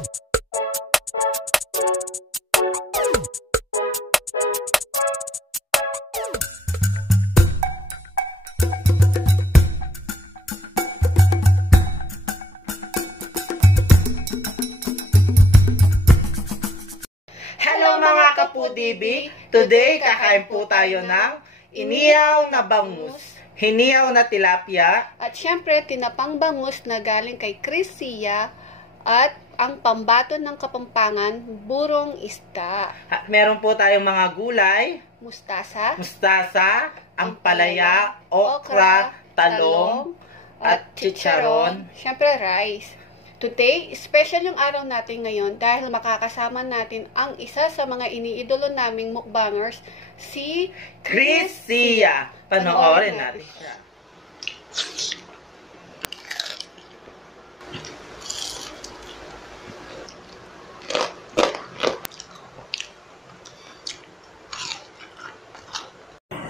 Hello mga kapudibi! Today, kakain po tayo ng inihaw na bangus, hinihaw na tilapia, at syempre, tinapang bangus na galing kay Chris Sia, at ang pambato ng Kapampangan, burong isda. At meron po tayong mga gulay, Mustasa, ampalaya, okra, talong, at chicharon. Syempre, rice. Today, special yung araw natin ngayon dahil makakasama natin ang isa sa mga iniidolo naming mukbangers, si Chris Sia. Panoorin natin siya.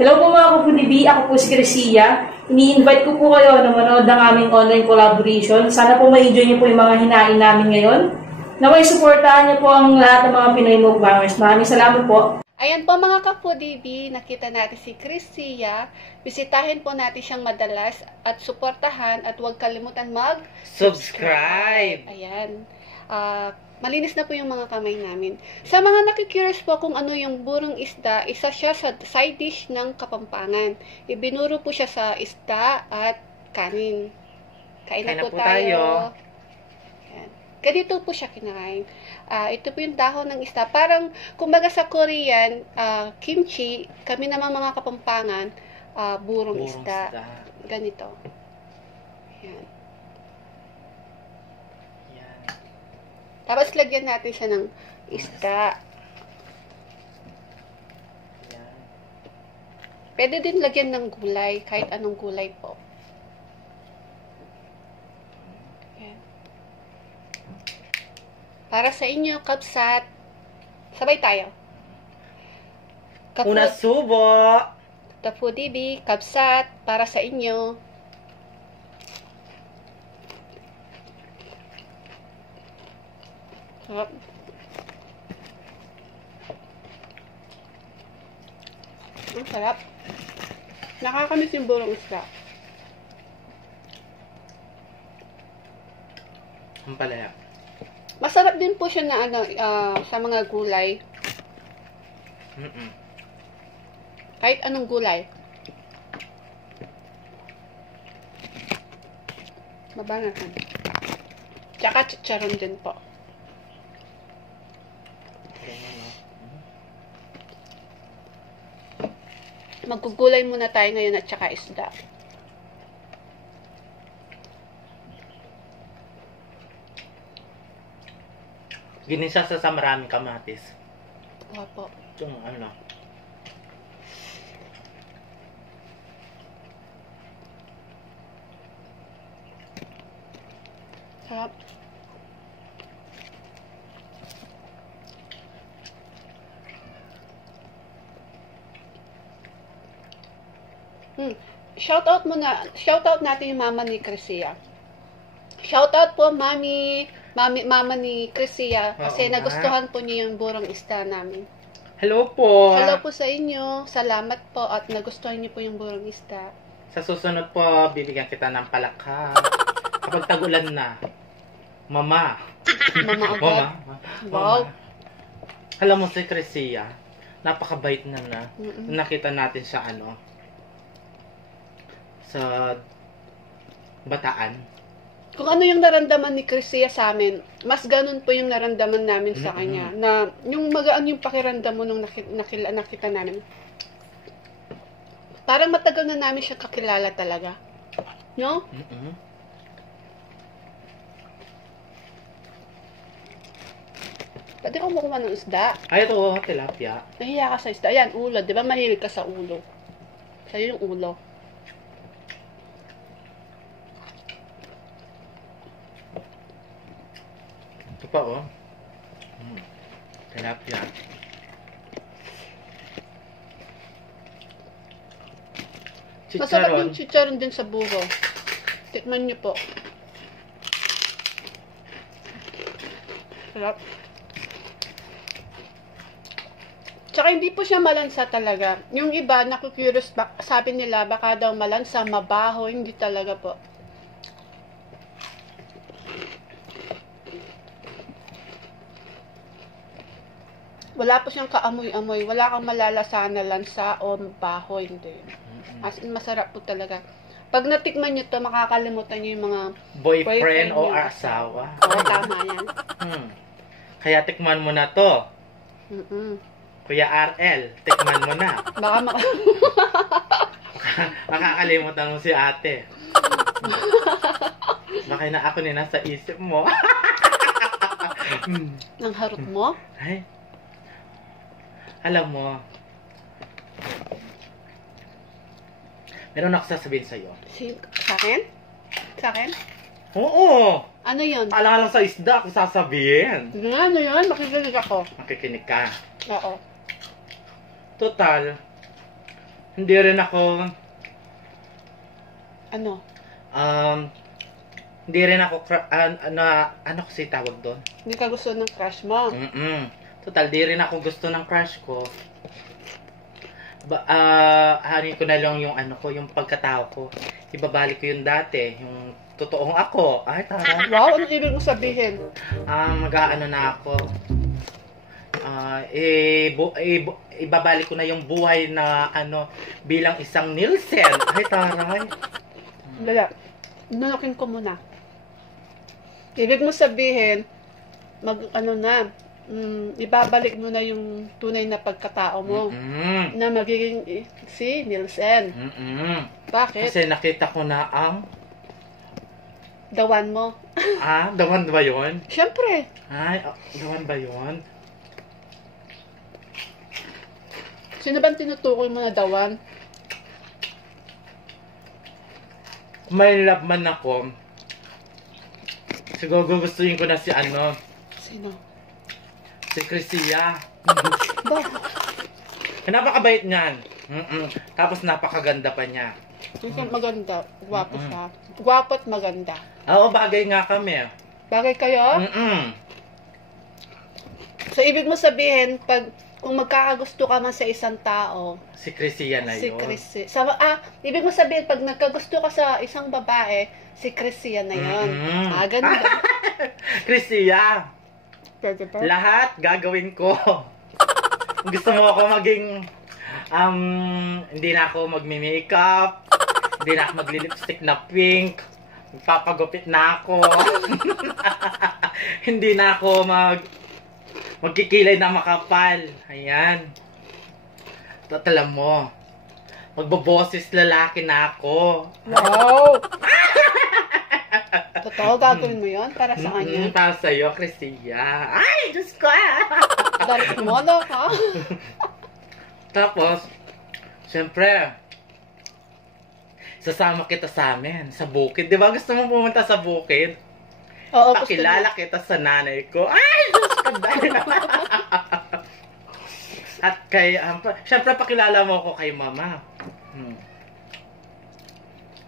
Hello po mga kapudibi, ako po si Chris Sia. Ini-invite ko po kayo na manood ng aming online collaboration. Sana po ma-enjoy niyo po yung mga hinain namin ngayon. Naway, supportahan niyo po ang lahat ng mga Pinoy mukbangers. Maraming salamat po. Ayan po mga kapudibi, nakita natin si Chris Sia. Bisitahin po natin siyang madalas at suportahan at huwag kalimutan Subscribe! Ayan. Malinis na po yung mga kamay namin. Sa mga nakikurious po kung ano yung burong isda, isa siya sa side dish ng Kapampangan. Ibinuro po siya sa isda at kanin. Kain na po tayo. Ayan. Ganito po siya kinain. Ito po yung dahon ng isda. Parang, kumbaga sa Korean, kimchi, kami naman mga Kapampangan, burong isda. Ganito. Ayan. Tapos lagyan natin siya ng isda. Pwede din lagyan ng gulay, kahit anong gulay po. Ayan. Para sa inyo, kapsat. Sabay tayo. Una subo! Kapudibi, kapsat, para sa inyo. Sarap. Ang sarap. Nakakamiss yung burong isda. Ampalaya. Masarap din po siya na sa mga gulay. Kahit anong gulay. Mabangahan. Tsaka chicharon din po. Magugulay muna tayo ngayon at saka isda. Ginisa sa maraming kamatis. Opo. Yung ano. Sarap. Shoutout natin yung mama ni Chris Sia. Shoutout po mama ni Chris Sia kasi nagustuhan po niya yung burong isda namin. Hello po! Hello po sa inyo. Salamat po at nagustuhan niyo po yung burong isda. Sa susunod po, bibigyan kita ng palaka. Kapag tagulan na. Mama agad? Wow. Alam mo si Chris Sia, napakabait na. Nakita natin sa sa Bataan. Kung ano yung naramdaman ni Chris Sia sa amin, mas ganun po yung naramdaman namin sa kanya. Na yung magaan yung pakiramdam mo nung nakita namin. Parang matagal na namin siya kakilala talaga. No? Pwede ko makuha ng isda. Ay, ito, tilapia. Nahiya ka sa isda. Ayan, ulo. Di ba mahilig ka sa ulo? Sa'yo yung ulo. Ito pa, oh. Tilapia. Masarap yung chicharon din sa buro. Tikman niyo po. Sarap. Tsaka hindi po siya malansa talaga. Yung iba, naku-curious, sabi nila, baka daw malansa, mabaho, hindi talaga po. Wala po siyang kaamoy-amoy. Wala kang malalasahan na lansa o baho, hindi. As in, masarap po talaga. Pag natikman nyo to, makakalimutan nyo yung mga Boyfriend o nyo. asawa. Oo, tama yan. Kaya tikman mo na to. Kuya RL, tikman mo na. Baka Makakalimutan mo si ate. Baka na ako ni nasa isip mo. Ang harot mo? Ay. Alam mo, meron ako sasabihin sa'yo. Sa akin? Sa akin? Oo! Ano yun? Alang-alang sa isda ako sasabihin. Ano yun? Makikinig ako. Makikinig ka. Oo. Total, hindi rin ako, Ano? hindi rin ako, ano kasi tawag doon? Hindi ka gusto ng crush mo? Total, di rin ako gusto ng crush ko. Hanin ko na lang yung ano ko, yung pagkatao ko. Ibabalik ko yung dati, yung totoong ako. Ay, tara. Wow, ano ibig mo sabihin? Mag-aano na ako. Ibabalik ko na yung buhay na ano bilang isang Nielsen. Ay, taray. Lala, nunukin ko muna. Ibig mo sabihin, ibabalik mo na yung tunay na pagkatao mo. Na magiging si Nielsen. Bakit? Kasi nakita ko na ang Dawan mo. dawan ba yun? Siyempre. Ay, dawan ba yun? Sino bang tinutukoy mo na dawan? May love man ako. Siguro gustuin ko na si ano. Sino? Si Crisia. Ba? Napakabait niyan. Tapos napakaganda pa niya. Maganda. Gwapo siya. Gwapo at maganda. Oo, bagay nga kami. Bagay kayo? So, ibig mo sabihin, kung magkakagusto ka man sa isang tao, si Crisia na si yun. Crisia. Ibig mo sabihin, pag nagkagusto ka sa isang babae, si Crisia na yun. Ganun. Crisia, Pwede ba? lahat gagawin ko. Gusto mo ako maging, hindi na ako magmi-makeup, hindi na ako magli-lipstick na pink, magpapagupit na ako, hindi na ako magkikilay na makapal. Ayan. Alam mo, magboboses lalaki na ako. Wow! Totoo, gagawin mo yun para sa kanya? Para sa'yo, Crisia. Ay, Diyos ko! Darit mo, no, ha? Tapos, siyempre, sasama kita sa amin, sa bukid. Di ba gusto mo pumunta sa bukid? Oo, Pakilala kita sa nanay ko. Ay, Diyos ko! At kay, siyempre pakilala mo ako kay mama.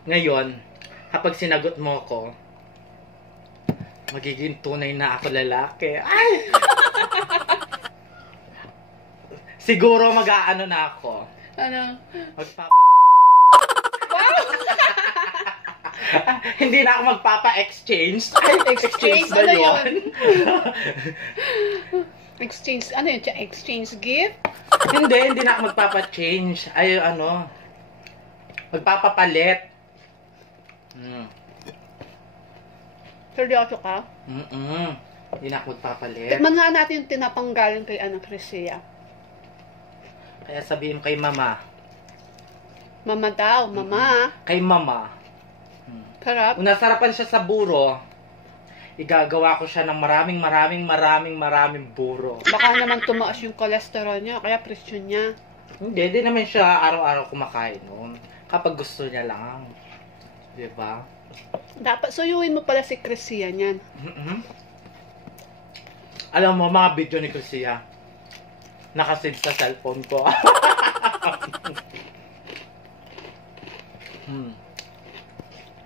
Ngayon, kapag sinagot mo ko, magiging tunay na ako lalaki. Ay! Siguro mag-aano na ako. Ano? Hindi na ako magpapa-exchange. Exchange ba ano yun? Exchange, ano yun? Exchange gift? hindi na ako magpapa-change. Ay, magpapapalit. Seryoso ka? Hindi na ako magpapalit. Tikman nga natin yung tinapanggaling kay Crisia. Kaya sabihin kay mama. Mama daw, mama. Kay mama. Sarap. Kung nasarapan siya sa buro, igagawa ko siya ng maraming buro. Baka naman tumaas yung cholesterol niya, kaya presyon niya. Hindi naman siya araw-araw kumakain noon. Kapag gusto niya lang. Diba? Dapat suyuin mo pala si Crisia niyan. Alam mo, mga video ni Crisia, nakasave sa cellphone ko.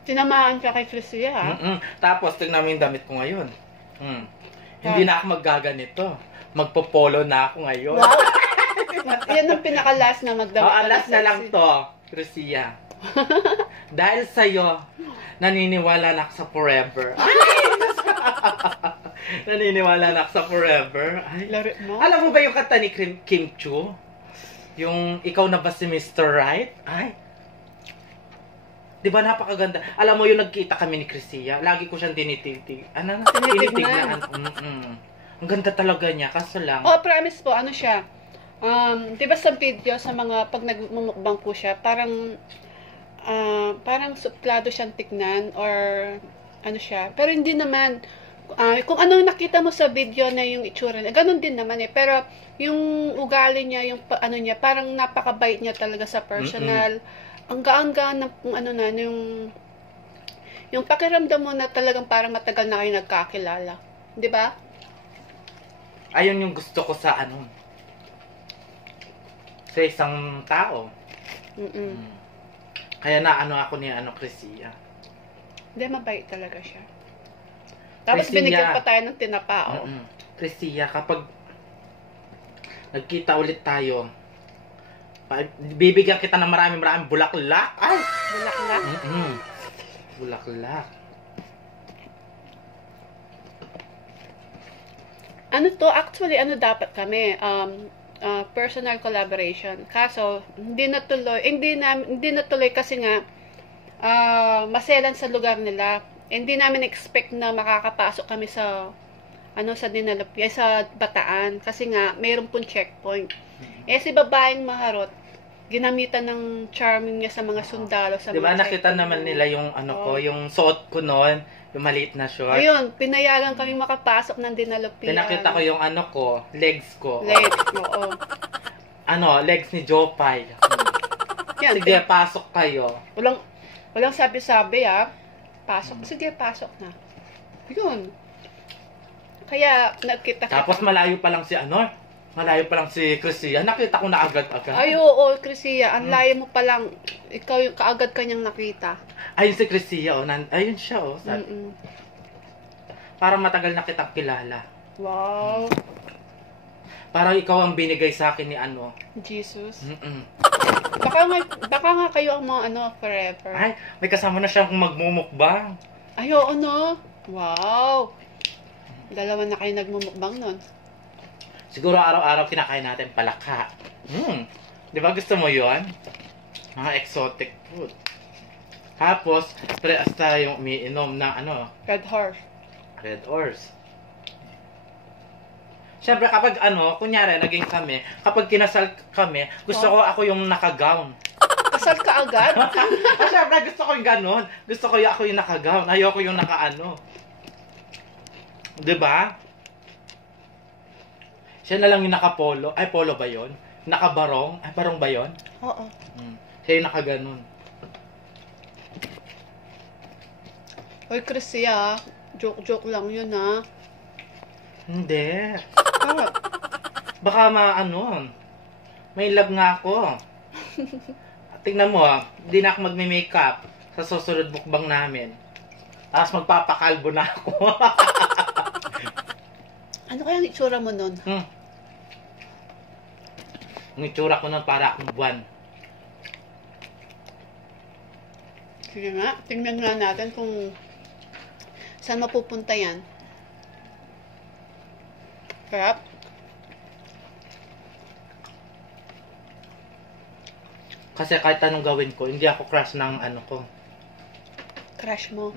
Tinamaan ka kay Crisia, ha? Tapos, tignan mo yung damit ko ngayon. Hindi na ako maggaganito. Magpopolo na ako ngayon. Wow! Yan ang pinaka-last na magdamit. Last na lang to, Crucia. Dahil sa'yo, naniniwala na ako sa forever. Naniniwala na ako sa forever. Ay, Laro mo? alam mo ba yung kanta ni Kim Chu? Yung Ikaw na ba si Mr. Right? Ay. Di ba napakaganda? Alam mo yung nagkita kami ni Crucia, lagi ko siyang tinitig. Tinitignan. Ang ganda talaga niya, kaso lang. Oh, promise po, ano siya? Di ba sa video, sa mga pag nagmumukbang po siya, parang suplado siyang tignan or ano siya. Pero hindi naman, kung ano nakita mo sa video na yung itsura niya, ganun din naman eh. Pero yung ugali niya, yung ano niya, parang napakabait niya talaga sa personal. Ang gaan-gaan ng ano na, yung pakiramdam mo na talagang parang matagal na kayo nagkakilala. Di ba? Ayun yung gusto ko sa sa isang tao. Kaya na ako ni Crucia. Hindi, mabait talaga siya. Tapos Crucia, binigyan pa tayo ng tinapao. Crucia, kapag nagkita ulit tayo, bibigyan kita ng maraming bulaklak. Ay! Bulaklak? Bulaklak. Ano to? Actually, ano dapat kami? Personal collaboration. Kaso, hindi natuloy kasi nga maselan sa lugar nila. Hindi namin expect na makakapasok kami sa sa Dinalapia, sa Bataan. Kasi nga, mayroon pong checkpoint. Si babaeng maharot, ginamitan ng charming niya sa mga sundalo. Sa diba mga nakita naman nila yung ko, yung suot ko noon, yung maliit na short. Ayun, pinayagan kami makapasok ng Dinalapia. Pinakita ko yung legs ko. Legs, oo. Legs ni Jopay. Yan, sige, pasok kayo. Walang sabi-sabi Pasok. Sige, pasok na. Yun. Kaya, nagkita Tapos malayo pa lang si Crucia. Nakita ko na agad-agad. Ay, oo, Crucia. Ang layo mo pa lang. Ikaw yung kaagad kanyang nakita. Ayun si Crucia, ayun siya, Parang matagal na kitang kilala. Wow. Parang ikaw ang binigay sa akin ni Jesus. Baka nga kayo ang mga forever. Ay, may kasama na siyang magmumukbang. Ay, oo, no? Wow. Dalawa na kayo nagmumukbang nun. Siguro araw-araw kinakain natin palaka. Di ba gusto mo yon? Mga exotic food. Tapos, parehas tayong umiinom ng Red Horse. Red Horse. Siyempre, kapag kunyari, naging kami, kapag kinasal kami, gusto ko ako yung naka-gown. Kasal ka agad? Siyempre, gusto ko yung ganon. Gusto ko ako yung naka-gown. Ayoko yung Diba? Siya na lang yung naka-polo. Ay, polo ba yon? Naka-barong. Ay, barong ba yon? Oo. Siya yung naka-ganon. Hoy, Crucia, joke-joke lang yun, Hindi. Baka may love nga ako. Tingnan mo, hindi na ako magme-makeup sa susunod mukbang namin. Tapos magpapakalbo na ako. Ano kaya ang itsura mo nun? Ang itsura ko nun para akong buwan. Sige nga, tingnan nga natin kung saan mapupunta yan. Sarap. Kasi kahit anong gawin ko, hindi ako crush ng ko. Crush mo.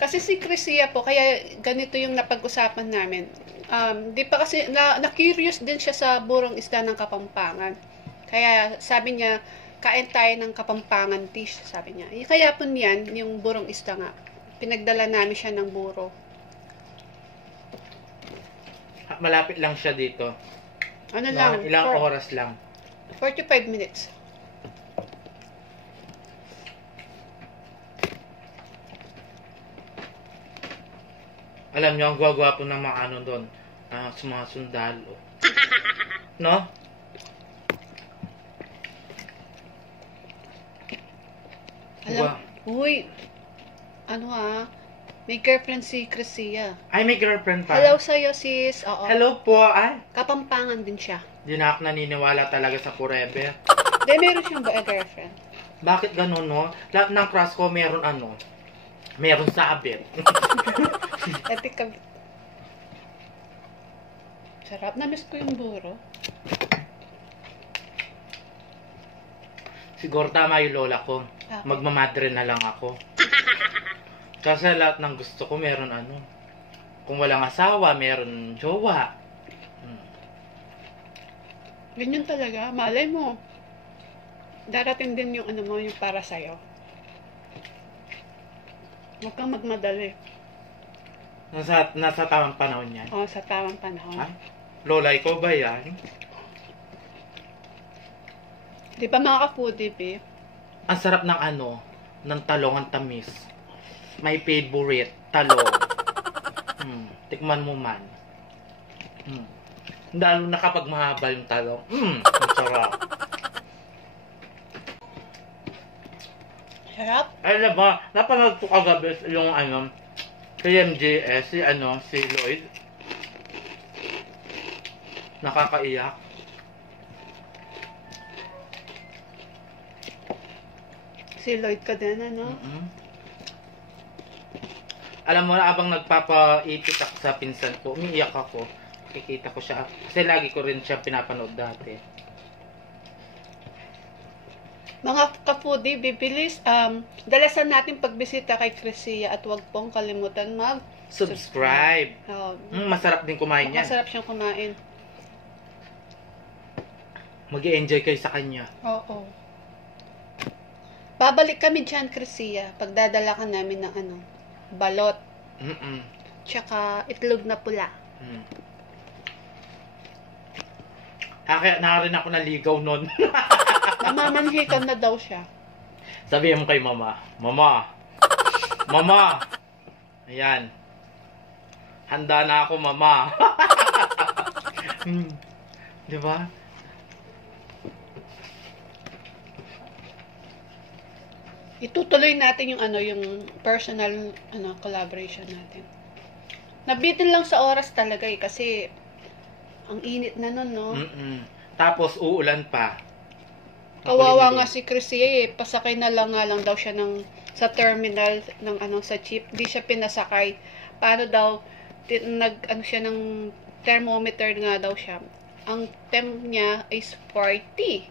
Kasi si Crucia po, kaya ganito yung napag-usapan namin. Di pa kasi, na-curious din siya sa burong isda ng Kapampangan. Kaya sabi niya, kain tayo ng Kapampangan dish, sabi niya. Kaya po niyan, yung burong isda nga, pinagdala namin siya ng buro. Malapit lang siya dito. Lang? Ilang oras lang. 45 minutes. Alam niyo, ang gwagwapo ng mga doon. Sa mga sundalo. No? Alam, uy, ano may girlfriend si Chrisia. Ay, may girlfriend pa. Hello sa'yo, sis. Oo. Hello po. Ay, Kapampangan din siya. di na ako naniniwala talaga sa forever. Hindi, meron siyang girlfriend. Bakit ganun, no? Lahat ng crush ko meron meron sabit. Etika. Sarap. Namiss ko yung buro. Siguro tama yung lola ko. Okay. Magmamadre na lang ako. Kasi lahat ng gusto ko meron kung walang asawa, meron jowa. Ganyan talaga. Malay mo. Darating din yung yung para sa'yo. Huwag kang magmadali. Nasa tamang panahon yan. Oo, sa tamang panahon. Ay, lola, ikaw ba yan? Di ba mga ka-foodie, babe? Ang sarap ng ng talong, ang tamis. My favorite, talong. Tikman mo man. Lalo na kapag mahaba yung talong. Ang sarap. Sarap? Ay, ba, napanood ko kagabi yung si MJS, si Lloyd. Nakakaiyak. Si Lloyd ka din, Alam mo, abang nagpapaipit ako sa pinsan ko, umiiyak ako. Kikita ko siya. Kasi lagi ko rin siya pinapanood dati. Mga ka-foodie, bibilis, dalasan natin pagbisita kay Chrisia at huwag pong kalimutan Subscribe. Masarap din kumain yan. Masarap siyang kumain. Mag-i-enjoy kayo sa kanya. Oo. Babalik kami dyan, Chrisia, pagdadala ka namin ng balot. Tsaka itlog na pula. Kaya na rin ako naligaw nun. Namamanhikan na daw siya. Sabihin mo kay mama, Mama! Ayan. Handa na ako, mama. Di ba? Itutuloy natin yung yung personal collaboration natin. Nabitin lang sa oras talaga kasi ang init na nun, no? Tapos uulan pa. Kawawa nga si Chrissy pasakay na lang daw siya sa terminal ng sa jeep. Di siya pinasakay. Paano daw siya ng thermometer nga daw siya. Ang temp niya is 40.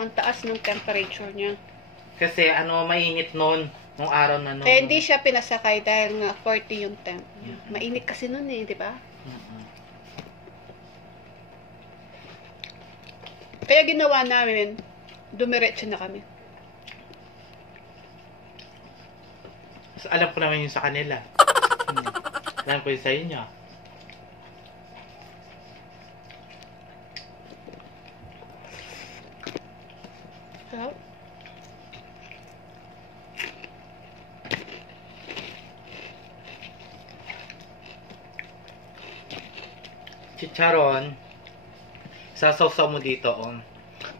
Ang taas ng temperature niya. Kasi mainit noon, nung araw na noon. Kaya hindi siya pinasakay dahil nga 40 yung temp niya. Mainit kasi noon di ba? Kaya ginawa namin, dumiretso na kami. So, alam ko naman yun sa kanila. Alam ko yun sa inyo. Hello? Chicharon, sasawsaw mo dito,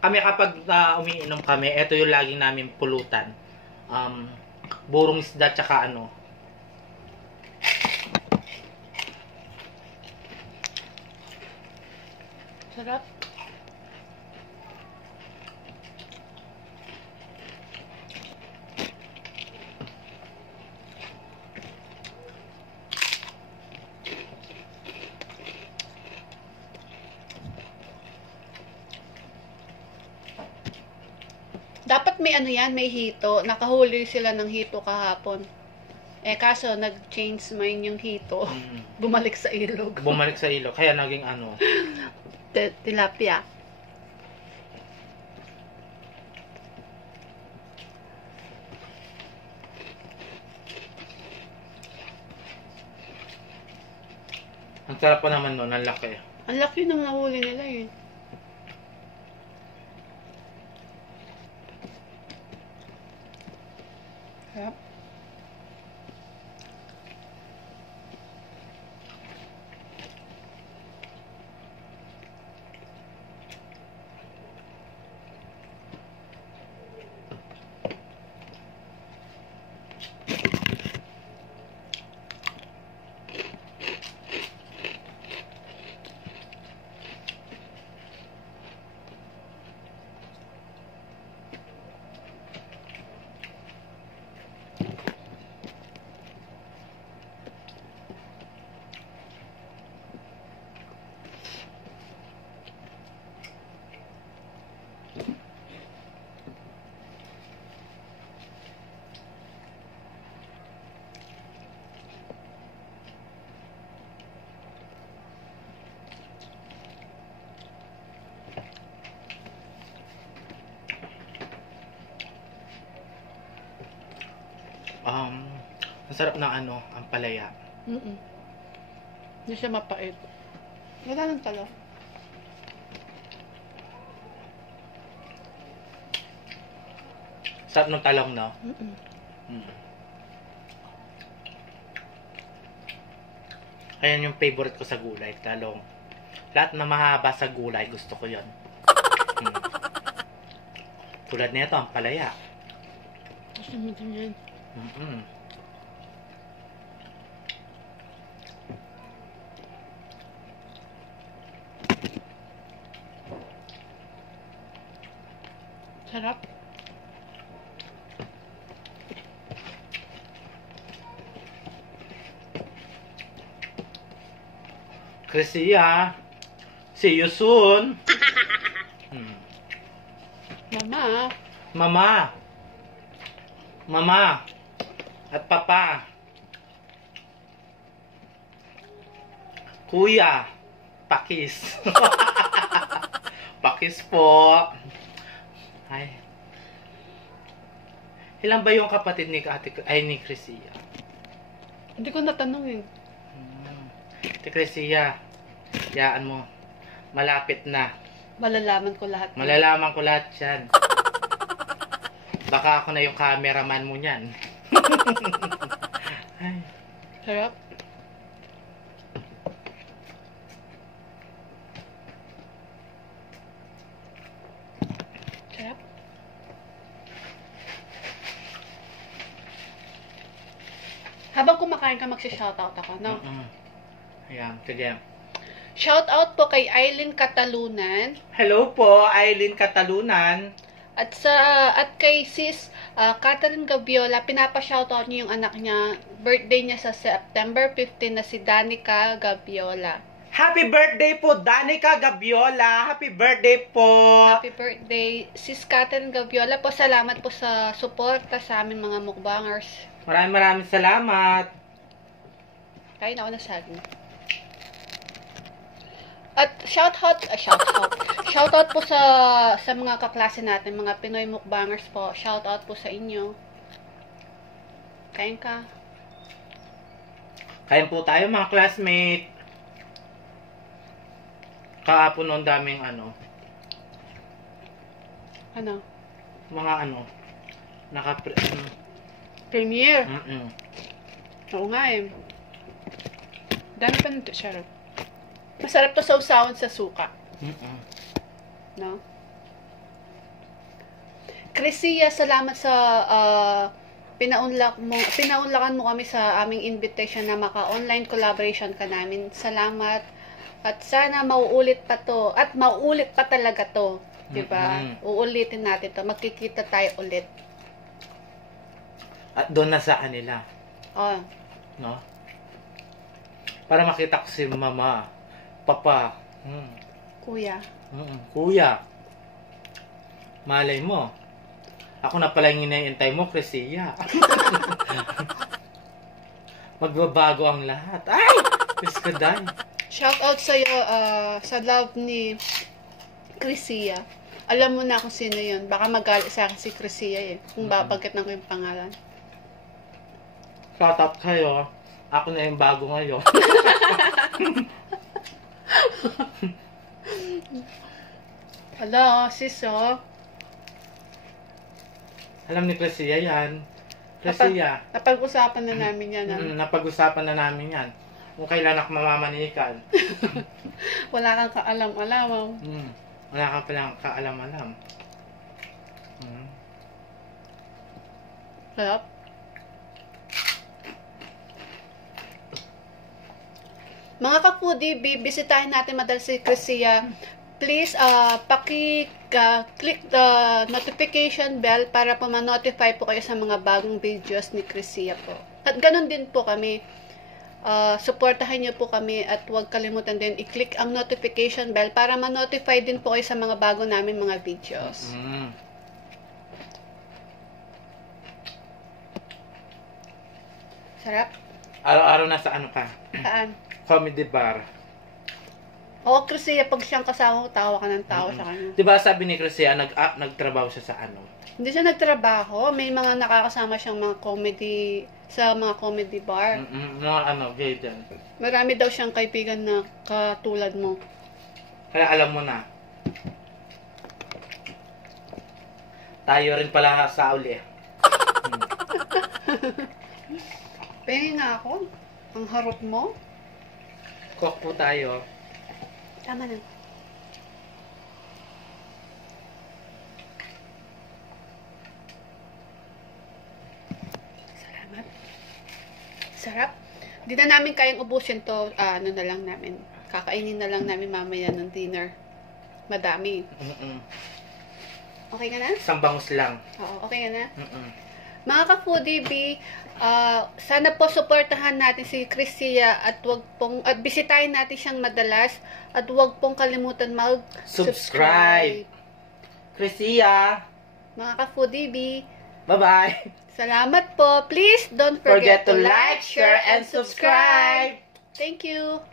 Kami kapag umiinom kami, ito yung laging namin pulutan. Burong isda tsaka Sarap. Dapat may may hito. Nakahuli sila ng hito kahapon. Kaso nag-change mind yung hito. Bumalik sa ilog. Bumalik sa ilog. Kaya naging Tilapia. Ang sarap pa naman nun. Ang laki. Ang laki nung nahuli nila Yep. Ang sarap ng ano, ang palaya. Hindi siya mapait. Wala ng talo. Sarap ng talong, no? Ayan yung favorite ko sa gulay, talong. Lahat na mahaba sa gulay, gusto ko yon. Tulad nito, ang palaya. Gusto mo din yan. Sarap. Chrisia, see you soon. Mama. Mama. Mama. At Papa. Kuya. Pakis. Pakis po. Ay. Ilan ba yung kapatid ni ni Chrisia? Hindi ko natanong eh. Ate Chrisia, yaan mo. Malapit na. Malalaman ko lahat. Malalaman ko lahat yan. Baka ako na yung cameraman mo niyan. Ay. Sarap. Sarap. Habang kumakain ka, magsi-shoutout ako, no? Ayan, sige. Shoutout po kay Aileen Katalunan. Hello po, Aileen Katalunan. At kay Sis Catherine Gabiola, pinapa-shoutout niyo yung anak niya. Birthday niya sa September 15 na si Danica Gabiola. Happy birthday po, Danica Gabiola. Happy birthday po. Happy birthday, Sis Catherine Gabiola po. Salamat po sa suporta sa aming mga mukbangers. Maraming salamat. Kain ako na saging. At shoutout po sa mga kaklase natin, mga Pinoy mukbangers po. Shoutout po sa inyo. Kain ka. Kain po tayo mga classmate. Kahapon noon daming Ano? Mga Premiere. Oo nga eh. Dami pa nito, Sharon. Masarap to sa usawan sa suka. No? Chrisia, salamat sa pinaunlakan mo kami sa aming invitation na maka-online collaboration ka namin. Salamat. At sana mauulit pa to. At mauulit pa talaga to. Diba? Uulitin natin to. Magkikita tayo ulit. At doon na sa kanila. Oh. No? Para makita ko si Mama, Papa, Kuya. Kuya. Malay mo. Ako na pala yung inaintay mo, Chrisia. Magbabago ang lahat. Ay! Diyos ko, day. Shout out sa'yo sa love ni Chrisia. Alam mo na kung sino yun. Baka magalit sa akin si Chrisia eh. Kung babagkitan ko yung pangalan. Shout out kayo. Ako na yung bago ngayon. Hello, sis, oh. Alam ni Chrisia yan. Chrisia. Napag-usapan na namin yan. Napag-usapan na namin yan. Kung kailan ako mamamanikan. Wala kang kaalam-alam. Wala kang palang kaalam-alam. Sarap. Mga ka-foodie, bibisitahin natin madalas si Chrisia. Please, click the notification bell para po ma-notify po kayo sa mga bagong videos ni Chrisia po. At ganun din po kami. Supportahan niyo po kami at huwag kalimutan din i-click ang notification bell para ma-notify din po kayo sa mga bago namin mga videos. Sarap. Araw-araw nasa ano ka? Saan? Comedy bar. Oo, Chrisia, pag siyang kasama ko, tawa ka ng tawa sa kanya. Diba sabi ni Chrisia, nagtrabaho siya sa ano? Hindi siya nagtrabaho. May mga nakakasama siyang mga comedy, sa mga comedy bar. Mga ano, gay dyan. Marami daw siyang kaibigan na katulad mo. Kaya alam mo na. Tayo rin pala sa uli. Pengi nga ako. Ang harot mo. Cook po tayo. Tama na. Salamat. Sarap. Hindi na namin kayang ubusin to. Ano na lang namin. Kakainin na lang namin mamaya ng dinner. Madami. Okay ka na? Isang bangus lang. Oo, okay ka na? Mga ka-Foodie B, sana po suportahan natin si Chrisia at bisitahin natin siyang madalas at huwag pong kalimutan Subscribe. Chrisia. Mga ka-Foodie B, Bye-bye. salamat po. Please don't Forget to like, share, and subscribe. Thank you.